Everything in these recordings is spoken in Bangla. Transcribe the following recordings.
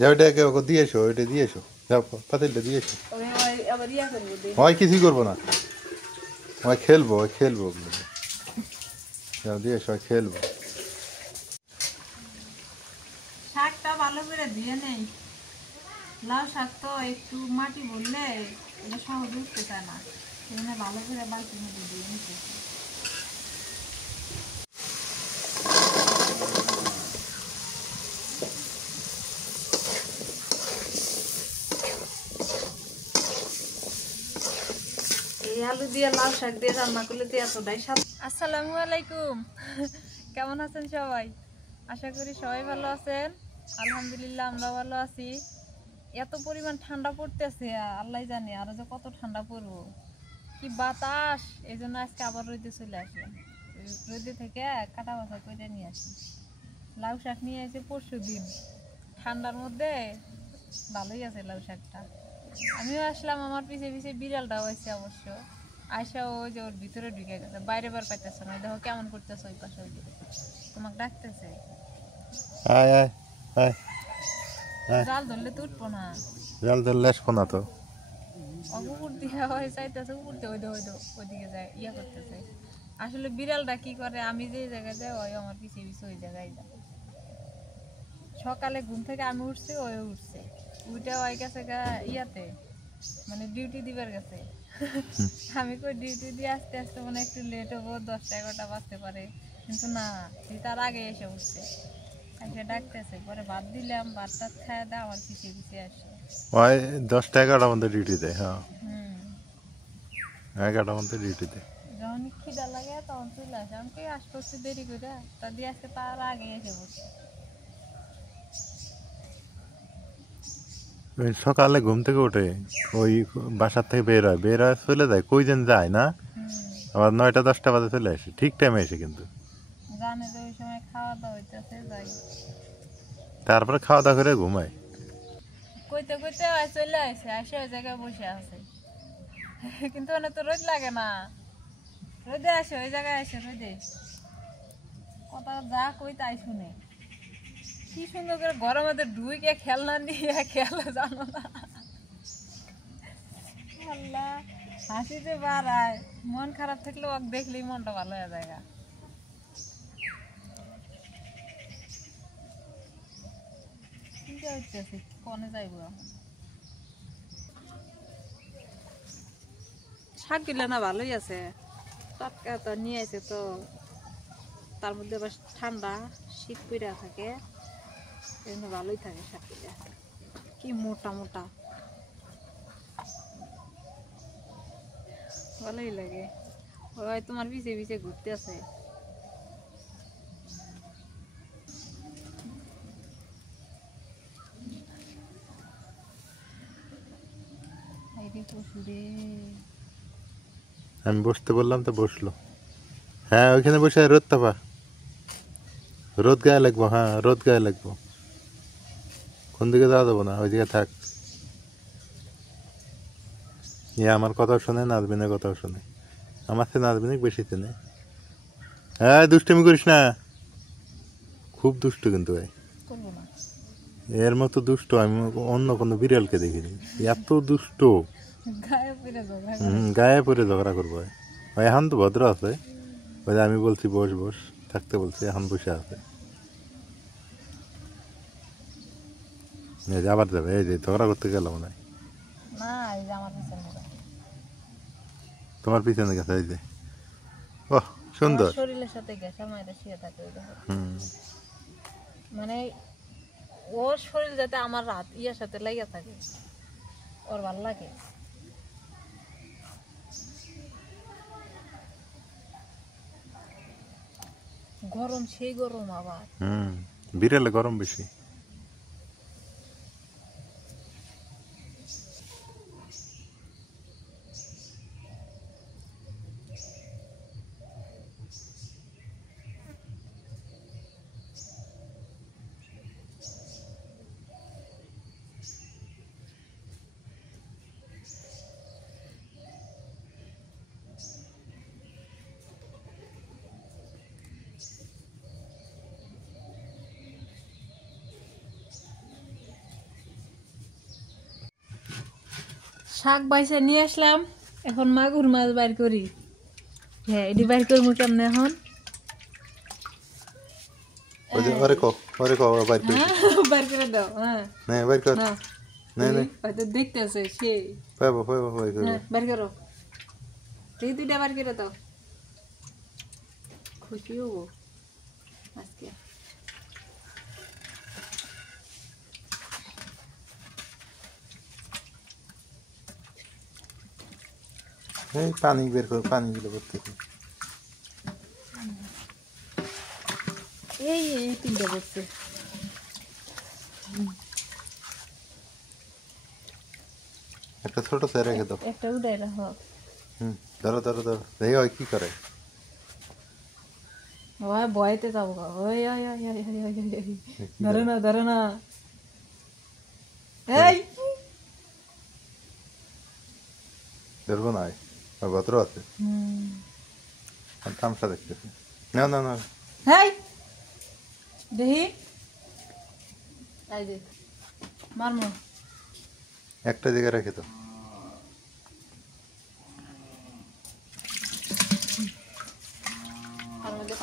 যাও এটাকে ওকে দিয়ে এসো, ওইটা দিয়ে এসো, যাও পাতিলটা দিয়ে এসো। হয় কিছুই করবো না, ওই খেলবো, ওই খেলবো, যাও দিয়ে এসো, ওই খেলবো। শাকটা ভালো করে ধুয়ে নেই। লাউ শাক তো একটু মাটি বললে এটা সহজে উঠতে চায় না, সেজন্য ভালো করে বালতির মধ্যে ধুয়ে নিতে। এই আলু দিয়ে লাউ শাক দিয়ে রান্না করলে তো এতটাই স্বাদ। আসসালামু আলাইকুম, কেমন আছেন সবাই? আশা করি সবাই ভালো আছেন। আলহামদুলিল্লাহ আমরা ভালো আছি। এত পরিমাণ ঠান্ডা পড়তেছে, আল্লাহ জানে আরো যে কত ঠান্ডা পড়বো, কি বাতাস। এই জন্য আজকে আবার রোদে চলে আসলাম, রোদে থেকে কাটা বাছা করে নিয়ে আসি। লাউ শাক নিয়ে এসে পরশু দিন, ঠান্ডার মধ্যে ভালোই আছে লাউ শাকটা। আমিও আসলাম, আমার পিছে পিছে বিড়ালটাও আছে অবশ্য। আয়সা ওই যে ওর ভিতরে ঢুকে গেছে, বাইরে বার পাইতেছে না। দেখো কেমন করতেছে ওই পাশে, ওই দিকে তোমাকে ডাকতেছে। আয় আয় আয়, জাল ধরলে তো উঠবো না, জাল ধরলে আসবো না তো। উপর দিয়ে হয় চাইতেছে, উপর দিয়ে ওইদিকে যায়, ইয়া করতেছে। আসলে বিড়ালটা কি করে, আমি যে জায়গায় যাই ওই আমার পিছিয়ে পিছিয়ে ওই জায়গায় যায়। সকালে ঘুম থেকে আমি উঠছি, ওই উঠছে, উঠে ওই গেছে ইয়াতে, মানে ডিউটি দিবার গেছে। আমি কই ডিউটি দিয়ে আস্তে আস্তে মানে একটু লেট হবো, 10টা 11টা বাজতে পারে, কিন্তু না, তার আগে এসে উঠছে। এসে ডাকতেছে, পরে ভাত দিলাম, ভাতটা খায় দেয়, আমার পিছিয়ে পিছিয়ে আসে। ওই 10টা 11টার মধ্যে ডিউটি দেয়, হ্যাঁ হুম, 11টার মধ্যে ডিউটি দেয়। যখন খিদা লাগে তখন চলে আসে। আমি কই আসতে একটু দেরি করে, তা দিয়ে আজকে তার আগে এসে বসে। ওই সকালে ঘুম থেকে উঠে ওই বাসার থেকে বের হয় চলে যায়, কই যেন যায় না, আবার 9টা 10টা বাজে চলে আসে, ঠিক টাইমে এসে কিন্তু। জানে যে ওই সময় খাওয়া দাওয়া হইতেছে, যাই তারপরে খাওয়া দাওয়া করে ঘুমায়। কইতে কইতে চলে আসে, আসে ওই জায়গায় বসে আছে। কিন্তু ওখানে তো রোদ লাগে না, রোদে আসে, ওই জায়গায় আসে রোদে, কথা যা কই তাই শুনে। কি সুন্দর করে গরমের মধ্যে ঢুকে খেলনা নিয়ে খেলে, জানো না? আল্লাহ, হাসিতে বাড়ায়, মন খারাপ থাকলে ওকে দেখলেই মনটা ভালো হয়ে যায়। চিন্তা হচ্ছে কনে যাইবো এখন। শাক গুলা না ভালোই আছে, টাটকা তো নিয়ে আসে তো, তার মধ্যে আবার ঠান্ডা শীত পইরা থাকে, এই জন্য ভালোই থাকে শাকগুলা। কি মোটা মোটা, ভালোই লাগে। ওই তোমার পিছে পিছে ঘুরতে আছে। আমি বসতে বললাম তো বসলো। হ্যাঁ ওইখানে বসে রোদ তাপা, রোদ গায়ে লাগবো, হ্যাঁ রোদ গায়ে লাগবো। কোন দিকে যাওয়া যাবো না, ওই দিকে থাক। ইয়ে আমার কথাও শোনে, নাজবিনের কথাও শোনে, আমার চেয়ে নাজবিনে বেশি চেনে। হ্যাঁ দুষ্টুমি করিস না, খুব দুষ্ট কিন্তু ভাই, করবো না, এর মতো দুষ্ট আমি অন্য কোনো বিড়ালকে দেখিনি, এত দুষ্ট। গায়ে পড়ে ঝগড়া করে। গায়ে পড়ে ঝগড়া করবো। ওই এখন তো ভদ্র আছে, ওই যে আমি বলছি বস বস থাকতে, বলছি এখন বসে আছে। এই যে আবার যাবে, এই যে ঝগড়া করতে গেল মনে হয়। না, এই যে আমার পিছনে তোমার পিছনে গেছে, এই যে ওহ আমার সুন্দর। শরীরের সাথে গেছে, মায়েরা শুয়ে থাকে ওই দেখো। হুম, মানে ওর শরীর যাতে আমার রাত ইয়ার সাথে লেগে থাকে, ওর ভাল লাগে। গরম, সেই গরম আবার। বিড়ালে গরম বেশি। শাক বাইছে নিয়ে আসলাম, এখন মাগুর মাছ বাইর করি। হ্যাঁ, এটি বাইর করবো কেমন এখন? বাইর করে দাও। হ্যাঁ, হয়তো দেখতেছে সে। বাইর করো, তুই দুইটা বাইর করে দাও, খুশি হবো আজকে। পানি বের করো, পানি গুলো করতে এই তিনটা বসছে। একটা ছোট চেয়ে রেখে দাও, একটা উঠাই রাখো। ধরো ধরো ধরো, দেখি ওই কি করে। ভয়তে যাবো, ধরে না ধরে না। এই ধরবো না, ভদ্র আছে, তামসা দেখতেছে। না না না, দেখি মারমো, একটা জায়গায় রেখে দাও।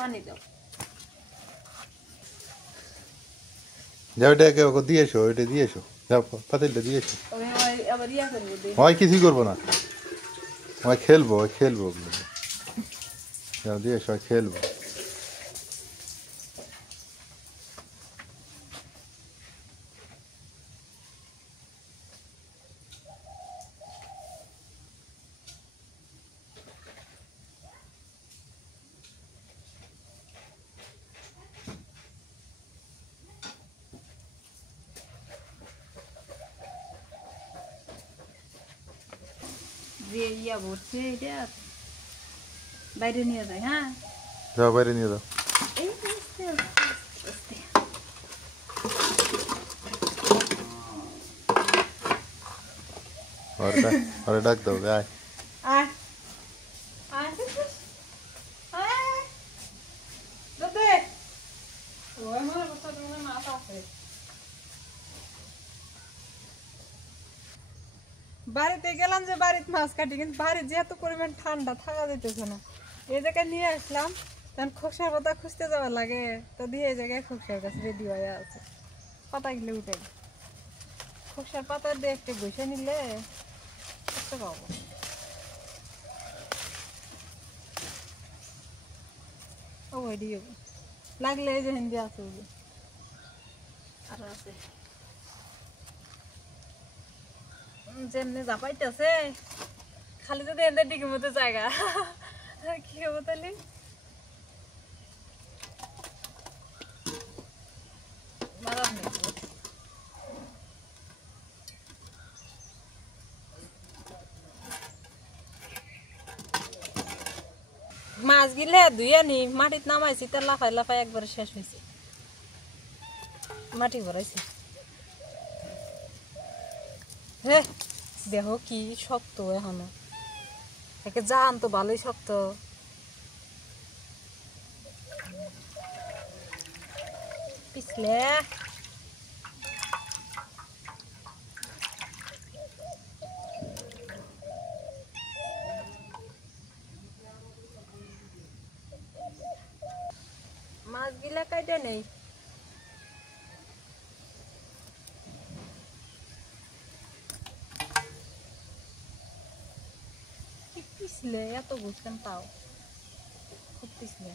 পানি দাও। যাও, এটাকে ওকে দিয়েছো, ওইটা দিয়েছো, যাও পাতিলটা দিয়েছো। হয় কিছুই করবো না, ওই খেলবো, ওই খেলবো, যাও দিয়েছো, ওই খেলবো। যে ইয়া ভরছে এটা বাইরে নিয়ে যায়। হ্যাঁ, যাও বাইরে নিয়ে যাও। ওরে ডাক দাও, আয় আয় বাড়িতে গেলাম যে বাড়িতে মাছ কাটি, কিন্তু বাড়ির যেহেতু পরিমাণ ঠান্ডা, থাকা যেতেছে না। এই জায়গায় নিয়ে আসলাম, তখন খোসার পাতা খুঁজতে যাওয়ার লাগে, তো দিয়ে এই জায়গায় খোসার গাছ রেডি হয়ে আছে, পাতা গেলে উঠে খোসার পাতা দিয়ে একটু বসে নিলে পাবো। ও দিয়ে লাগলে এই যে হিন্দি আছে, আরো আছে যেমনি জাপাইতেছে, খালি যদি এদের ডিগির মতো জায়গা কি হবো তাহলে। মাছ গিলে ধুয়ে নি মাটিত নামাইছি, তার লাফাই লাফাই একবার শেষ হয়েছে, মাটি ভরাইছি। হে দেহ কি শক্ত এখনো, একে জান তো ভালোই শক্ত। পিছলে মাছ গিলা কাইটা নেই, পিছলে এত বুঝতেন পাও, খুব পিছলে।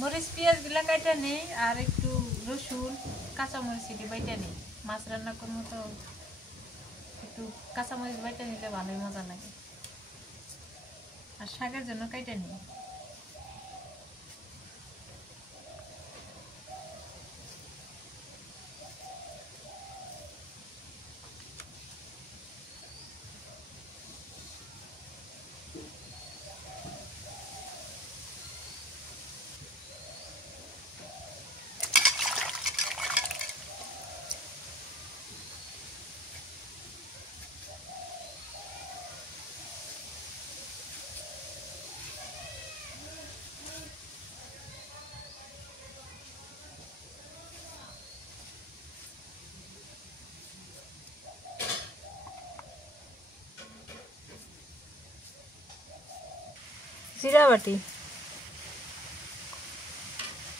মরিচ পেঁয়াজ গুলা কাটা নেই, আর একটু রসুন কাঁচামরিচ এটি বাইটা নিই, মাছ রান্না করবো তো একটু কাঁচামরিচ বাইটা নিলে ভালোই মজা লাগে। আর শাকের জন্য কাইটা নিই। জিরা বাটি,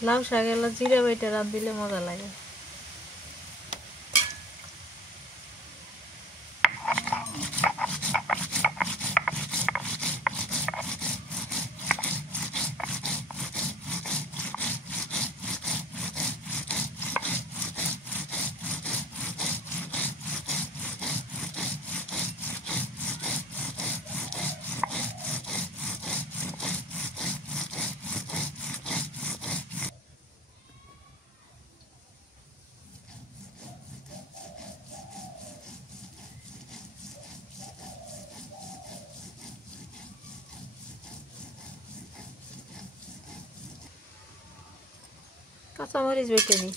লাউ শাক এলা জিরা বাটা রাঁধিলে মজা লাগে। কাঁচামরিচ বেটে নিই।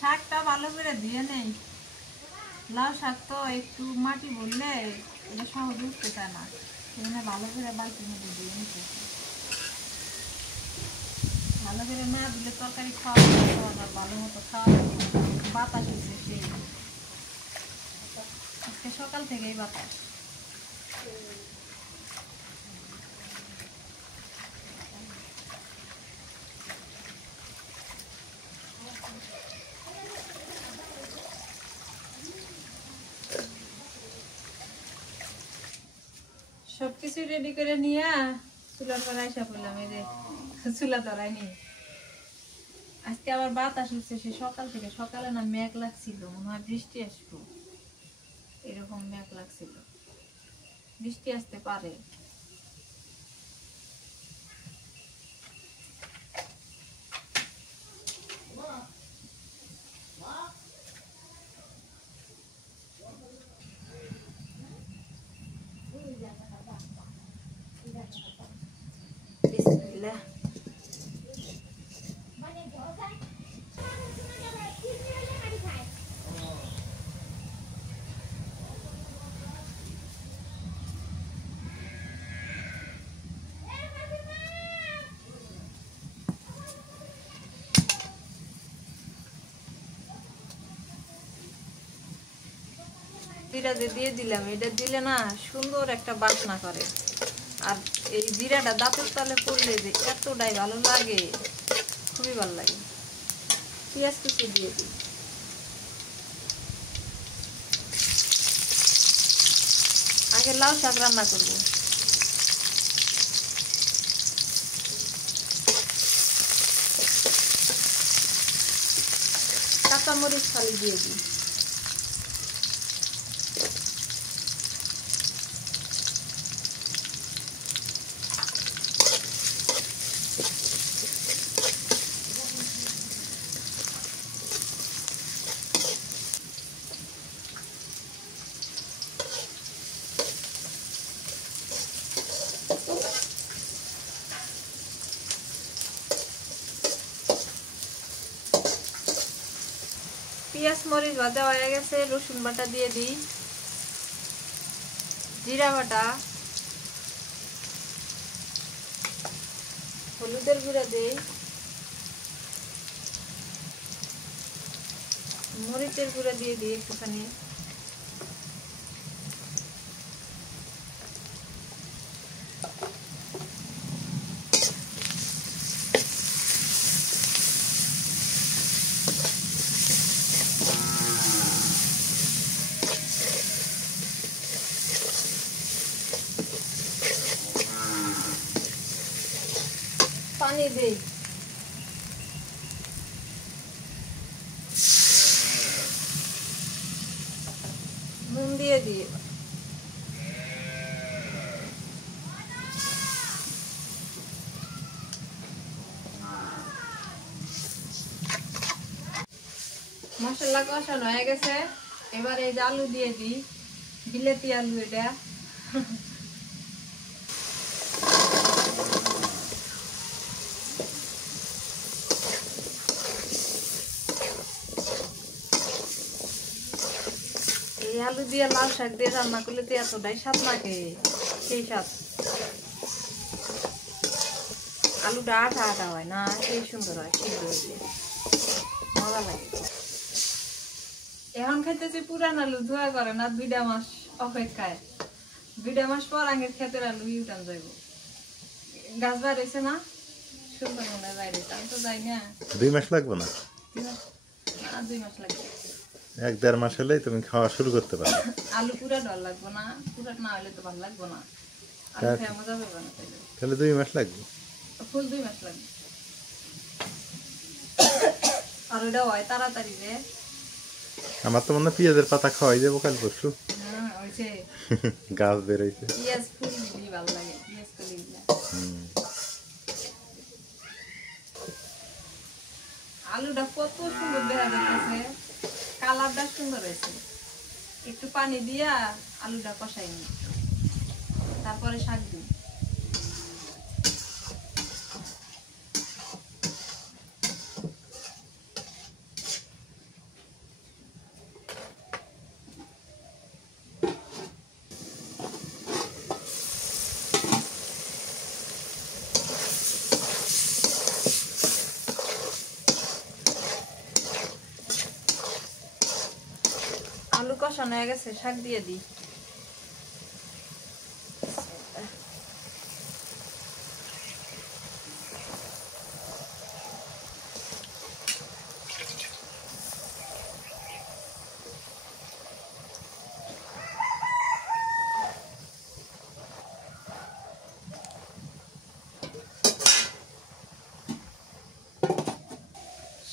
শাকটা ভালো করে ধুয়ে নেই, লাউ শাক তো একটু মাটি বললে এটা সহজে উঠতে চায় না, সেখানে ভালো করে বালতির মধ্যে ধুয়ে নিতে। ভালো করে না দিলে তরকারি খাওয়া না, ভালো মতো খাওয়া বাতাস হচ্ছে সেই আজকে সকাল থেকেই বাতাস। সবকিছু রেডি করে নিয়ে চুলার পর আইসা পড়লাম, এই যে চুলা ধরাই নি। আজকে আবার বাতাস উঠছে সে সকাল থেকে, সকালে না মেঘ লাগছিল, মনে হয় বৃষ্টি আসবো, এরকম মেঘ লাগছিল, বৃষ্টি আসতে পারে। বিসমিল্লাহ। জিরা দিয়ে দিলাম, এটা দিলে না সুন্দর একটা বাসনা করে। আর এই জিরাটা দাঁতের তালে পড়লে যে এতটাই ভালো লাগে, খুবই ভালো লাগে। পেঁয়াজ কুচি দিয়ে দিই। আগে লাউ শাক রান্না করবো। কাঁচামরিচ খালি দিয়ে দিই। পেঁয়াজ মরিচ ভাজা হয়ে গেছে, রসুন বাটা দিয়ে দিই, জিরা বাটা, হলুদের গুঁড়া দিই, মরিচের গুঁড়া দিয়ে দিই একটুখানি, পানি দিই, নুন দিয়ে দিই। মশলা কষানো হয়ে গেছে, এবার এই যে আলু দিয়ে দিই, বিলেতি আলু এটা। এই আলু দিয়ে লাল শাক দিয়ে রান্না করলে তো এতটাই স্বাদ লাগে, সেই স্বাদ। আলুটা আঠা আঠা হয় না, সেই সুন্দর হয়, সিদ্ধ হয়ে মজা লাগে। এখন খাইতেছি পুরান আলু, ধোয়া করে না, 2টা মাস অপেক্ষায়, 2টা মাস পর আগের ক্ষেতের আলু ইউটান যাইব। গাছ বাড়াইছে না, সুন্দর মনে বাইরেছে, আমি তো যাই না। 2 মাস লাগবে না? 2 মাস লাগবে। 1-1.5 মাস হলেই তুমি খাওয়া শুরু করতে পারবে। আলু পুরা ডর লাগবে না, পুরা না হলে তো ভালো লাগবে না, আলু খেয়ে মজা পাবে না। তাহলে 2 মাস লাগবে, ফুল 2 মাস লাগবে। আর ওটা হয় তাড়াতাড়ি রে। আমার তো মনে হয় পেঁয়াজের পাতা খাওয়াই যাবো কাল পরশু। হ্যাঁ হয়েছে, গাছ বেরোইছে। পেঁয়াজ ফুল দিবি ভালো লাগে, পেঁয়াজ ফুল দিবি। আলুটা কত সুন্দর দেখা যাচ্ছে, কালারটা সুন্দর হয়েছে। একটু পানি দিয়া আলুটা কষাই নি, তারপরে শাক দিই। আলু কষানো হয়ে গেছে, শাক দিয়ে দিই।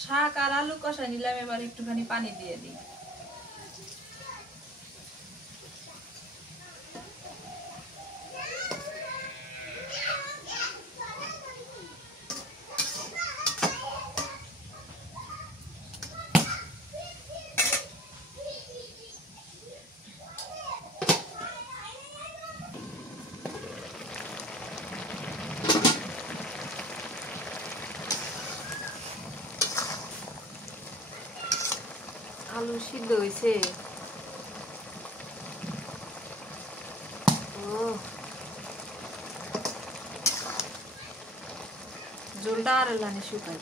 শাক আর আলু কষা নিলাম, এবার একটুখানি পানি দিয়ে দিই। আলু সিদ্ধ হয়েছে। ঝোলটা আর এলানি শুকাই।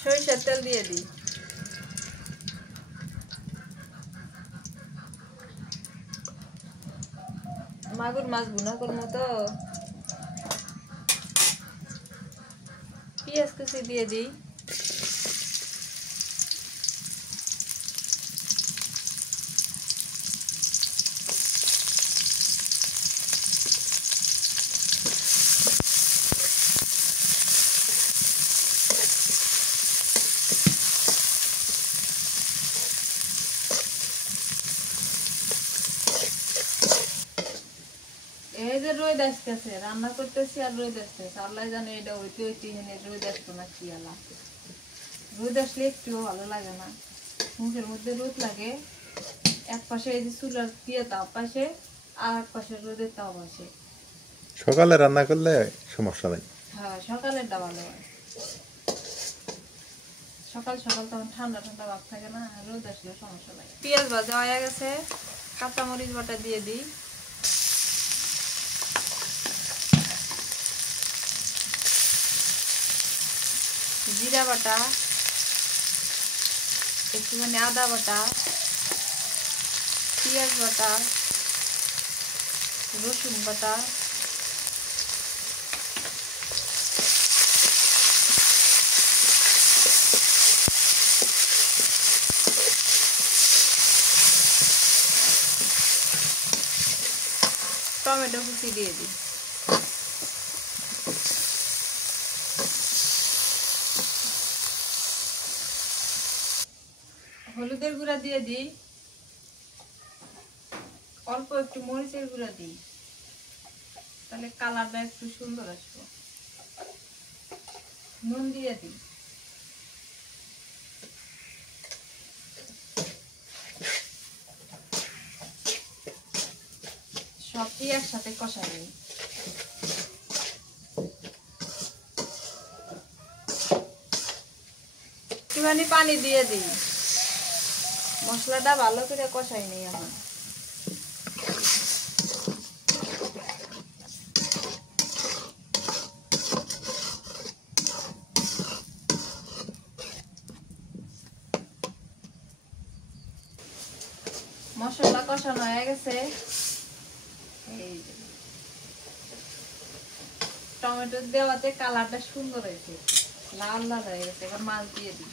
সরিষার তেল দিয়ে দিই। মাগুর মাছ ভুনা করবো তো, পেঁয়াজ কুচি দিয়ে দিই। এই যে রোদ আসতেছে, রান্না করতেছি আর রোদ আসতেছে, আল্লাহ জানে এটা হইতে হইতে রোদ আসতো না কি আলা। রোদ আসলে একটুও ভালো লাগে না, মুখের মধ্যে রোদ লাগে। এক পাশে এই যে চুলার দিয়ে তাপ আসে, আর এক পাশে রোদের তাপ আসে। সকালে রান্না করলে সমস্যা নেই। হ্যাঁ সকালেরটা ভালো হয়, সকাল সকাল তখন ঠান্ডা ঠান্ডা ভাব থাকে না, রোদ আসলে সমস্যা নাই। পেঁয়াজ ভাজা হয়ে গেছে, কাঁচামরিচ বাটা দিয়ে দিই, জিরা বাটা, একটুখানি আদা বাটা, পেঁয়াজ বাটা, রসুন বাটা, টমেটো কুচি দিয়ে দিই, হলুদের গুঁড়া দিয়ে দিই, অল্প একটু মরিচের গুঁড়া দিই, তাহলে কালারটা একটু সুন্দর আসবে। নুন দিয়ে দিই, সবটি একসাথে কষাই নিই। একটুখানি পানি দিয়ে দিই, মশলাটা ভালো করে কষাই নিই। এখন মশলা কষানো হয়ে গেছে, এই টমেটো দেওয়াতে কালারটা সুন্দর হয়েছে, লাল লাল হয়ে গেছে। এবার মাছ দিয়ে দিই,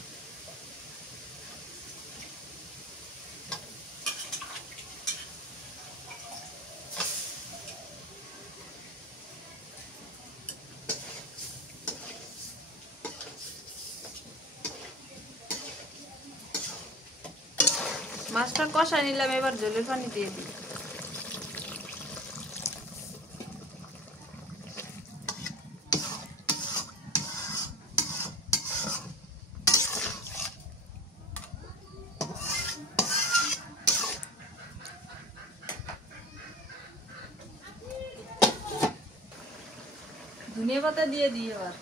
মাছটা কষা নিলাম, এবার জলের পানি দিয়ে দিই। ধনিয়া পাতা দিয়ে দিই এবার।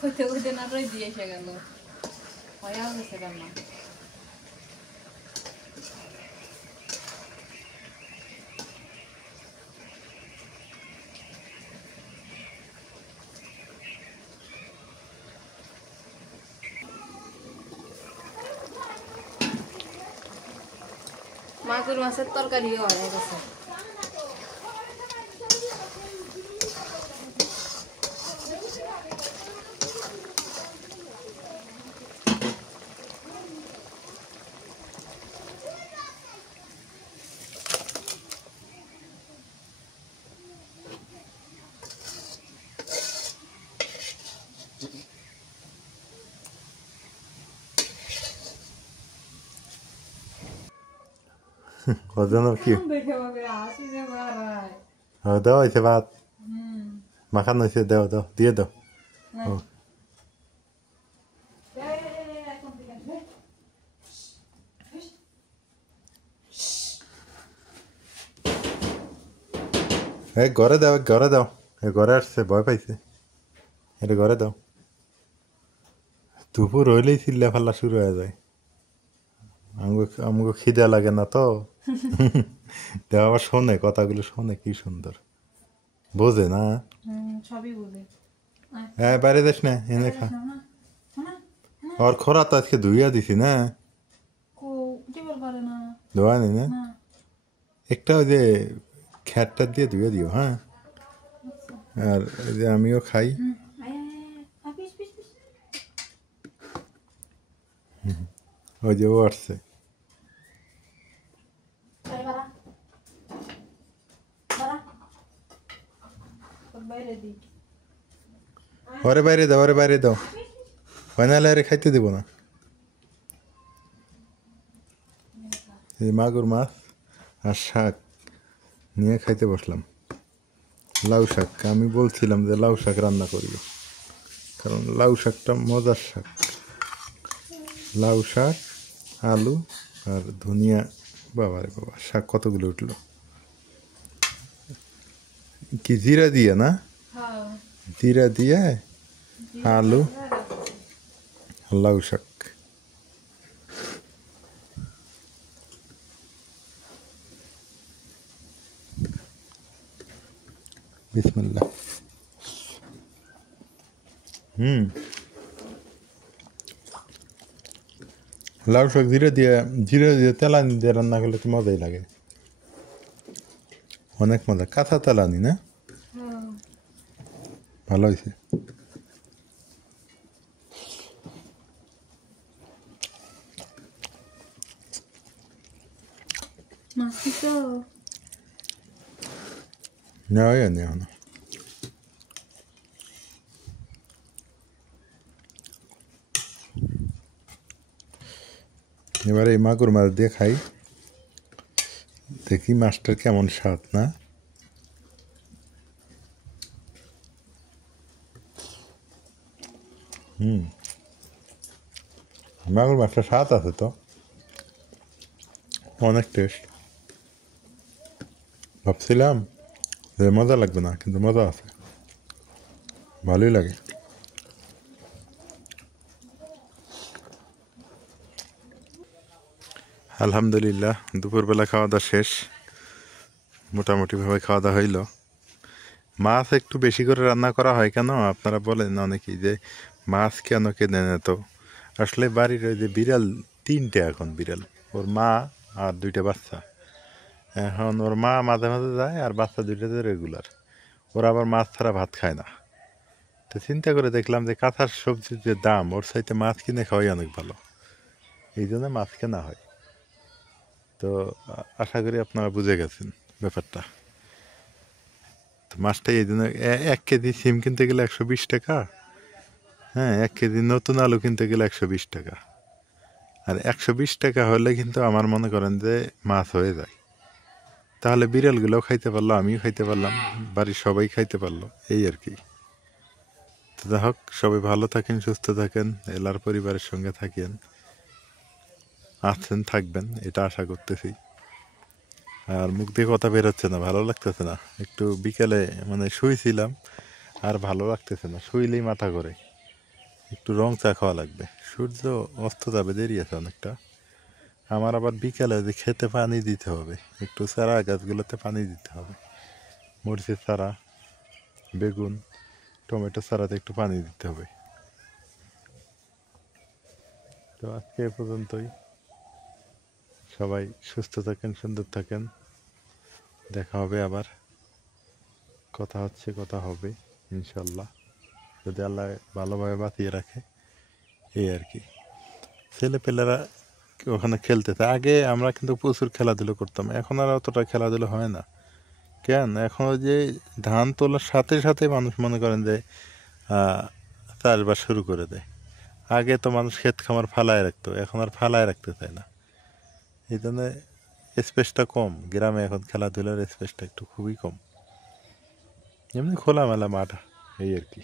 হইতে হইতে না রই দিয়ে এসে গেল, হয়ে গেছে রান্না। মাগুর মাছের তরকারিও হয়ে গেছে। ওজন কি দাও হয়েছে ভাত মাখানো হয়েছে, দাও দাও দিয়ে দাও। ঘরে দাও, ঘরে দাও, ঘরে আসছে, ভয় পাইছে, এটা ঘরে দাও। দুপুর হইলেই চিল্লা ফাল্লা শুরু হয়ে যায়, আমাকে খিদে লাগে না তো। দেখ আবার শোনে কথাগুলো, শোনে কি সুন্দর বোঝে না, সবই বোঝে। হ্যাঁ বাইরে যাস না, এনে খা। আর খরা তো আজকে ধুইয়া দিছি না, ধোয়া নেই না, একটা ওই যে খ্যাটটা দিয়ে ধুয়ে দিও। হ্যাঁ, আর ওই যে আমিও খাই। ওই যে ও আসছে, ওরে বাইরে দাও, ওরে বাইরে দাও, ফাইনালে আরে খাইতে দেবো না। এই মাগুর মাছ আর শাক নিয়ে খাইতে বসলাম। লাউ শাক, আমি বলছিলাম যে লাউ শাক রান্না করি, কারণ লাউ শাকটা মজার শাক। লাউ শাক, আলু আর ধনিয়া। বাবা রে বাবা, শাক কতগুলো উঠলো! কি জিরা দিয়ে না? জিরা দিয়ে আলু, লাউ শাক। বিসমিল্লাহ। লাউ শাক জিরা দিয়ে তেলানি দিয়ে রান্না করলে তো মজাই লাগে, অনেক মজা। কাঁচা তেলানি না? ভালো হয়েছে। নেওয়া নেওয়া না। এবারে এই মাগুর মাছ দিয়ে খাই, দেখি মাছটার কেমন স্বাদ। না মাগুর মাছটা স্বাদ আছে তো, অনেক টেস্ট। ভাবছিলাম যে মজা লাগবে না, কিন্তু মজা আছে, ভালোই লাগে। আলহামদুলিল্লাহ, দুপুরবেলা খাওয়া দাওয়া শেষ, মোটামুটিভাবে খাওয়া দাওয়া হইল। মাছ একটু বেশি করে রান্না করা হয় কেন আপনারা বলেন অনেকেই, যে মাছ কেন কেনে না? তো আসলে বাড়ির ওই যে বিড়াল তিনটে, এখন বিড়াল, ওর মা আর দুইটা বাচ্চা। এখন ওর মা মাঝে মাঝে যায়, আর বাচ্চা দুইটাতে রেগুলার। ওরা আবার মাছ ছাড়া ভাত খায় না। তো চিন্তা করে দেখলাম যে কাঁচার সবজির যে দাম, ওর সাথে মাছ কিনে খাওয়াই অনেক ভালো, এই জন্য মাছ কেনা হয়। তো আশা করি আপনারা বুঝে গেছেন ব্যাপারটা। তো মাছটাই এই জন্য, 1 কেজি সিম কিনতে গেলে 120 টাকা, হ্যাঁ 1 কেজি নতুন আলু কিনতে গেলে 120 টাকা। আর 120 টাকা হলে কিন্তু আমার মনে করেন যে মাছ হয়ে যায়। তাহলে বিড়ালগুলোও খাইতে পারলো, আমিও খাইতে পারলাম, বাড়ির সবাই খাইতে পারলো, এই আর কি। তো যাই হোক, সবাই ভালো থাকেন, সুস্থ থাকেন, এলার পরিবারের সঙ্গে থাকেন, আছেন, থাকবেন, এটা আশা করতেছি। আর মুখ দিয়ে কথা বেরোচ্ছে না, ভালো লাগতেছে না। একটু বিকেলে মানে শুয়েছিলাম, আর ভালো লাগতেছে না, শুইলেই মাথা করে। একটু রং চা খাওয়া লাগবে, সূর্য অস্ত যাবে, দেরি আছে অনেকটা। আমার আবার বিকেলে যে খেতে পানি দিতে হবে, একটু চারা গাছগুলোতে পানি দিতে হবে। মরিচের চারা, বেগুন, টমেটো চারাতে একটু পানি দিতে হবে। তো আজকে এ পর্যন্তই। সবাই সুস্থ থাকেন, সুন্দর থাকেন, দেখা হবে আবার। কথা হচ্ছে, কথা হবে ইনশাল্লাহ, যদি আল্লাহ ভালোভাবে বাঁচিয়ে রাখে, এই আর কি। ছেলেপেলেরা ওখানে খেলতেছে, আগে আমরা কিন্তু প্রচুর খেলাধুলো করতাম, এখন আর অতটা খেলাধুলো হয় না। কেন? এখন ওই যে ধান তোলার সাথে সাথে মানুষ মনে করেন যে চাষবাস শুরু করে দেয়। আগে তো মানুষ ক্ষেত খামার ফালায় রাখতো, এখন আর ফালায় রাখতে চায় না, এই জন্য স্পেসটা কম গ্রামে। এখন খেলাধুলার স্পেসটা একটু খুবই কম, এমনি খোলামেলা মাঠ, এই আর কি।